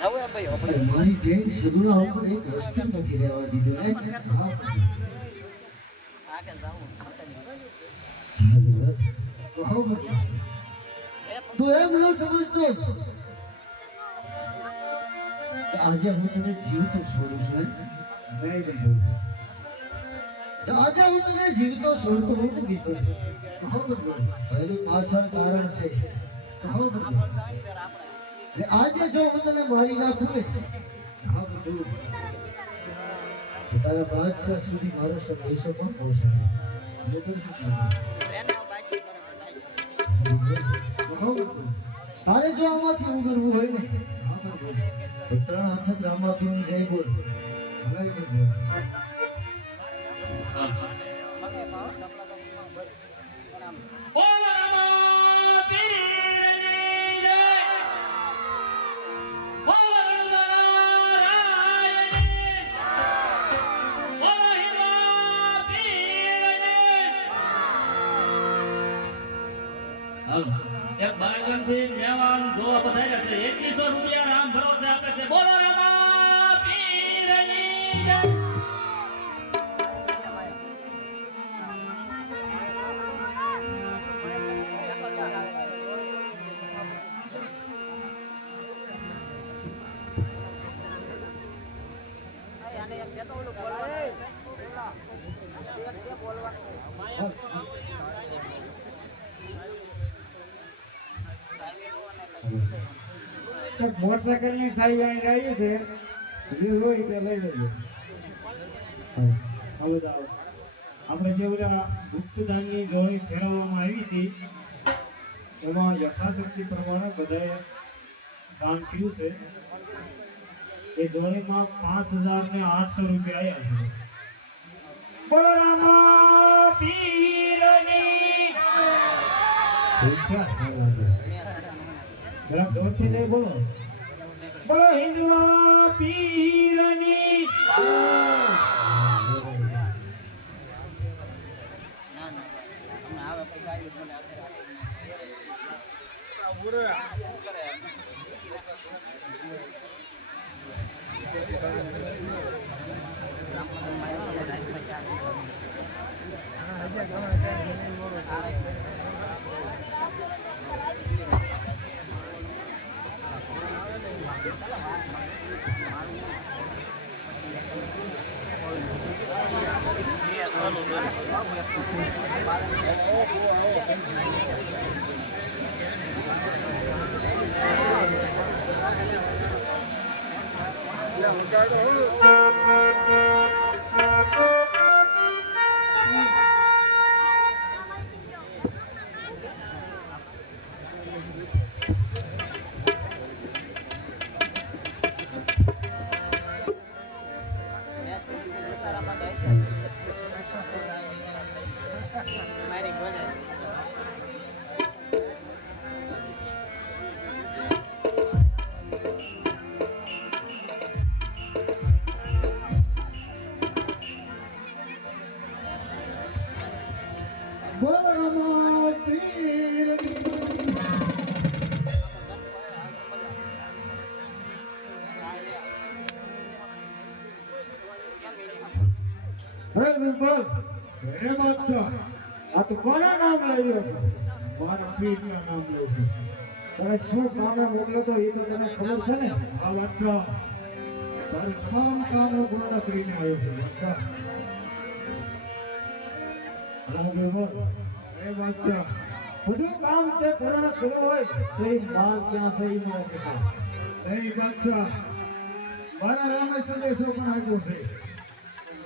મારી ગેંગ સદુના ઉપર એક રસ્તા નથી રહેવા દીધો તો એમ ન સમજતો આજે હું તને જીવતો છોડું છું આજે હું તને જીવતો છોડતો નથી એનું પાછળ કારણ છે આજે જો હું તને મારી નાખું ને તારા બાદશાહ સુધી મારો સંદેશો પણ પહોંચે તારે જો આમાંથી ઉગરવું હોય ને ત્રણ વખત રામાપીની જય બોલ એક બાગન થી મેવાન જોવા પધાર્યા છે 2100 રૂપિયા રામ ભરોસે આપે છે બોલો રામા પીરની જય આને એક કેતો ઓલું બોલવાનું મોટરસાઇકલ ની સાઈ આવી રહી છે જે હોય તે લઈ લેજો હવે જાઓ આપણે જે ઓલા ગુપ્તદાનની જોડી ફેરવવામાં આવી હતી એમાં યથાશક્તિ પ્રમાણે બધાએ દાન કર્યું છે એ જોડીમાં 5800 રૂપિયા આવ્યા છે બોલો રામા પીરની જરા જોરથી નહીં બોલો બોલો હિન્દુઆ પીરની આ તો કોના નામ લઈ રહ્યો છે મારા પીરના નામ લઉં છું તારે શું કામે મોકલ્યો તો એ તો તને ખબર છે ને હા બાદશાહ તારે તમામ કામો પૂર્ણ કરીને આવ્યો છે બાદશાહ એ બાદશાહ બધું કામ તે પૂર્ણ કર્યું હોય તેરી માલ ક્યાં છે એ મને કહેતા નહીં બાદશાહ મારા રામે સંદેશો પણ આવ્યો છે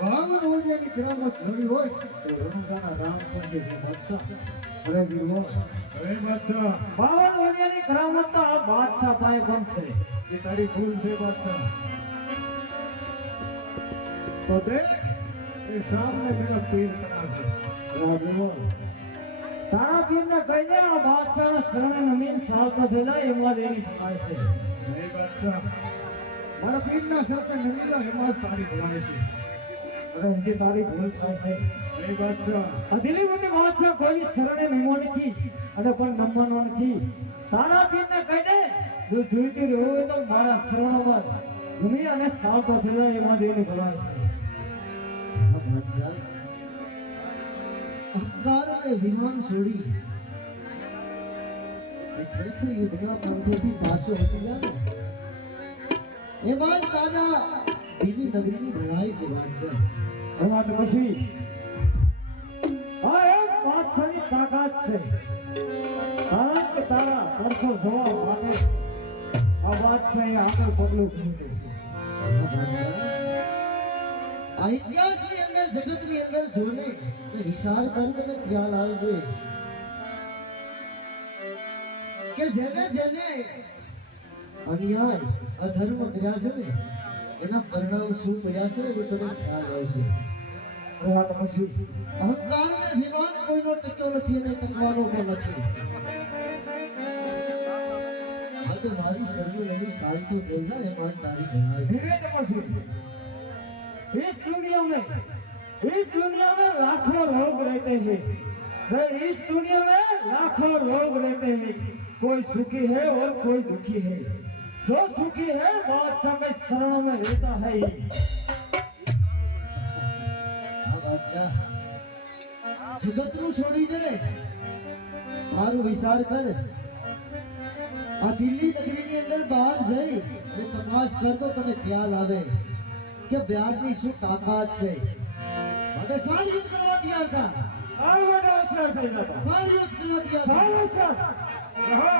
ભાગવત ઓડિયાની કરામત જોઈ હોય તો રણુજાના રામ પંડિત બાદશાહ અરે વીરો અરે બાદશાહ ભાગવત ઓડિયાની કરામત તો આ બાદશાહ પાસે બનશે એ તારી ભૂલ છે બાદશાહ તો દેખ એ સામને મેરા પીર કરાશે રાઘવ તારા પીરને કહી દે આ બાદશાહના શરણે નમીન સાવતા થઈ જાય એમાં એની થાય છે નહીં બાદશાહ મારા પીરના શરણે નમી જાય એમાં તારી ભૂલ છે જે તારી ભૂલ થાય છે એ બાદશાહ અદિલી મોટી બાદશાહ કોઈ શરણે નમવો નથી અને પણ નમવાનો નથી તારા પીરને કહી દે જો જોઈતી રહ્યો હોય તો મારા શરણમાં ગમે અને સાવતો થઈ જાય એમાં દેવનું ભલાય છે. હા બાદશાહ, અહંકાર અને વિમાન છોડી એ ખરેખર યુદ્ધના પંથેથી પાછો હટી જાય ને, એમાં જ તારા દિલ્હી નગરીની ભલાઈ છે બાદશાહ. હવે તો પછી આ એક બાદશાહની તાકાત છે. કારણ કે તારા વર્ષો જોવા માટે આ બાદશાહે આગળ પગલું ભર્યું. હા બાદશાહ, આ ઇતિહાસની અંદર જગતની અંદર જોને એ વિચાર કરીને ખ્યાલ આવશે કે જેને જેને અન્યાય અધર્મ કર્યા છે ને એના પરિણામ શું કર્યા છે ને એ તને ખ્યાલ આવશે. હવે તો પછી અહંકાર ને અભિમાન કોઈનો ટક્યો નથી અને ટકવાનો પણ નથી. માટે મારી શરીર એવી સાલતો થઈ જાય એમાં તારી ભલાઈ છે. धीरे तो પછી इस दुनिया में लाखों लोग रहते हैं. इस दुनिया में लाखों लोग रहते हैं. कोई सुखी है और कोई दुखी है. जो सुखी है बादशाह के शरण में रहता है. હા બાદશાહ, જગતનું છોડી દે, મારું વિચાર કર. આ દિલ્હી નગરીની અંદર બહાર જઈ અને તપાસ કર તો તને ખ્યાલ આવે કે બિહારની શું તાકાત છે. માટે સાલ યુદ્ધ કરવા તૈયાર થા, સારું બેટા હોશિયાર થઈ જતો. સાલ યુદ્ધ કરવા તૈયાર થા. સારું સર. રહો.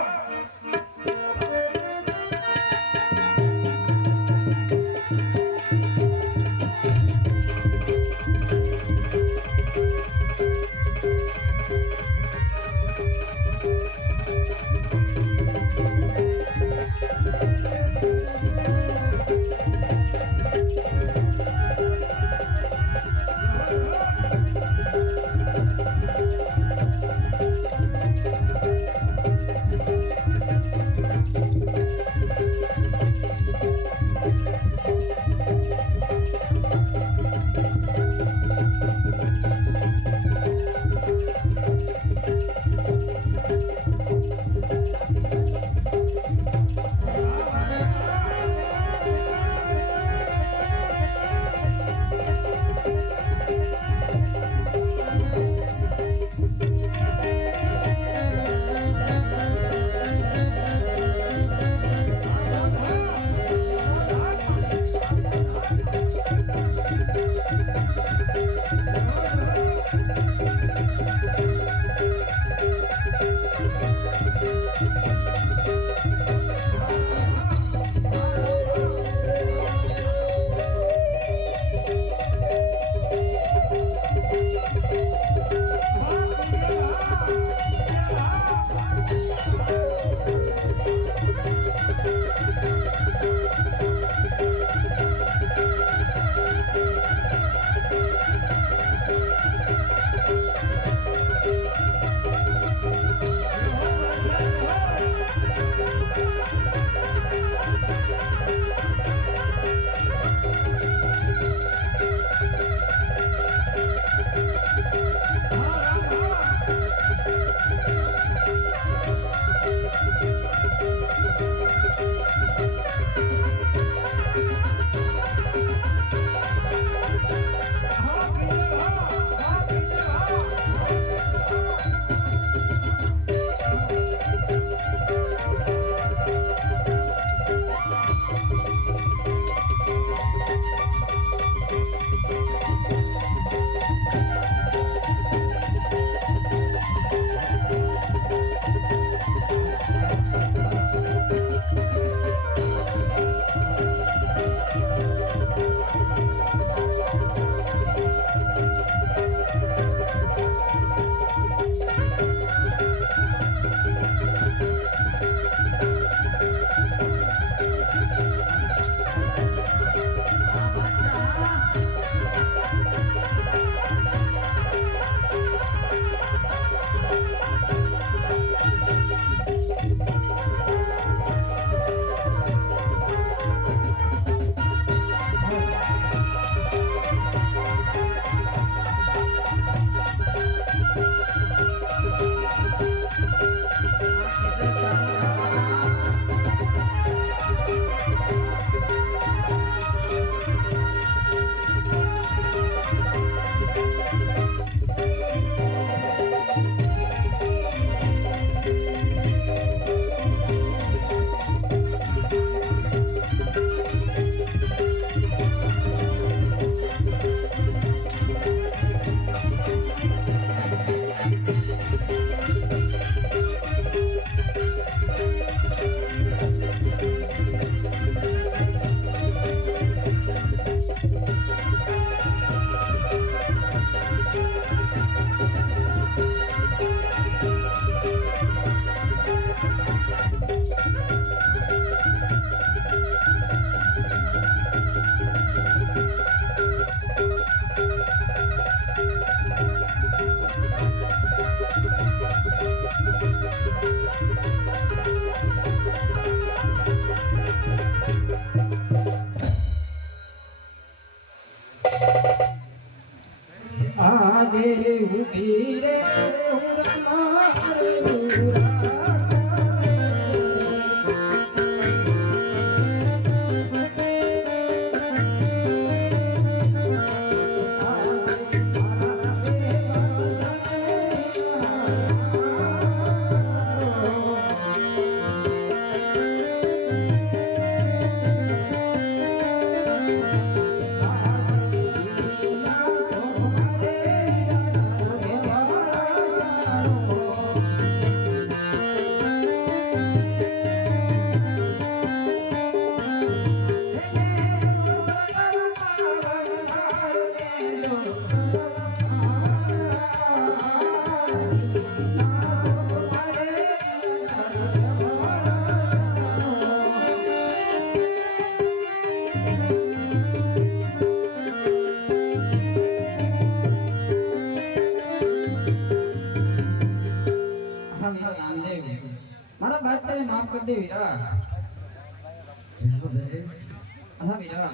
હા વીરા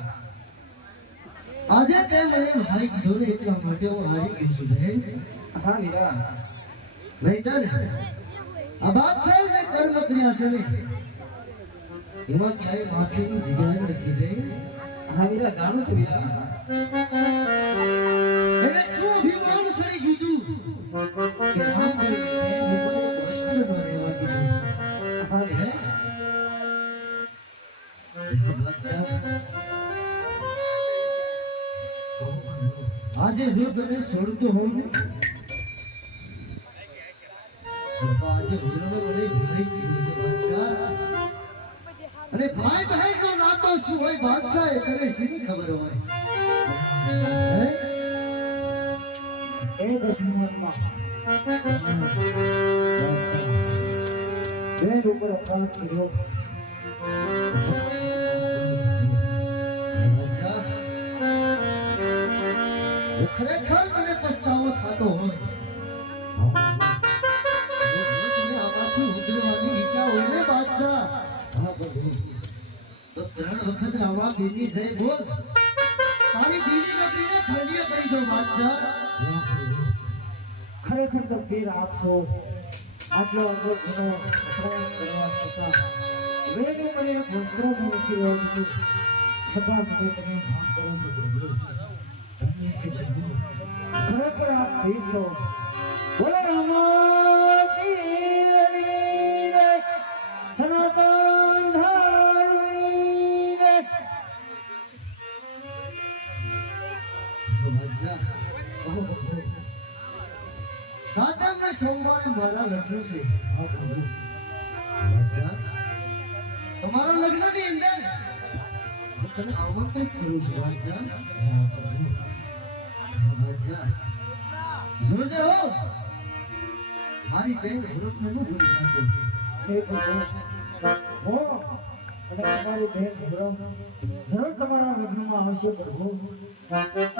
આજે તે મને ભાઈ કીધું ને એટલા માટે હું હારી ગયો છું બેન. હા વીરા નહીંતર આ બાદશાહ જે કર્મ કર્યા છે ને એમાં ક્યાંય માફીની જગ્યા નથી બેન. હા વીરા જાણું છું વીરા એને શું અભિમાન સળી કીધું કે રામદેવ બેન ઉપર વસ્ત્ર ન રહેવા દીધું. હા વીરા બાદશાહ આજે જો તને છોડતો હોઉં ને તો આજે વીરનો મને ભૂલાઈ ગયો છે બાદશાહ. અને ભાઈ બહેનનો નાતો શું હોય બાદશાહ એ તને શીની ખબર હોય હે? એ દુશ્મનમાં બેન ઉપર અપરાધ કર્યો. બાદશાહ, જો ખરેખર મને પસ્તાવો થતો હોય જો તને આમાંથી ઉતરવાની ઈચ્છા હોય ને બાદશાહ, હા પ્રભુ, તો 3 વખત રામા બેની જય બોલ. તારી દિલ્હી નગરીને ધન્ય કરી દો બાદશાહ. ખરેખર તો ફેર આપશો. આટલો અઘરો ગુનો અપરાધ કરવા છતાં વેનું મને એક વસ્ત્ર પણ નથી લેવા દીધું. છતાં મને તમે માફ કરો છો પ્રભુ. ધન્ય છે પ્રભુ. ખરેખર આપ ફેર છો. બોલો રામાપીરની જય. સનાતન ધર્મની જય. બાદશાહ, સાતમ ને સોમવારે મારા લગ્ન છે. હા પ્રભુ. બાદશાહ, તમારા લગ્નની અંદર હું તને આમંત્રિત કરું છું બાદશાહ. હા પ્રભુ. બાદશાહ, જોજે હો મારી બેન હુરતને ન ભૂલી જાતો. એ તો જો. હો અને તમારી બેન ધર્મ જરૂર તમારા લગ્નમાં આવશે પ્રભુ. બાદશાહ,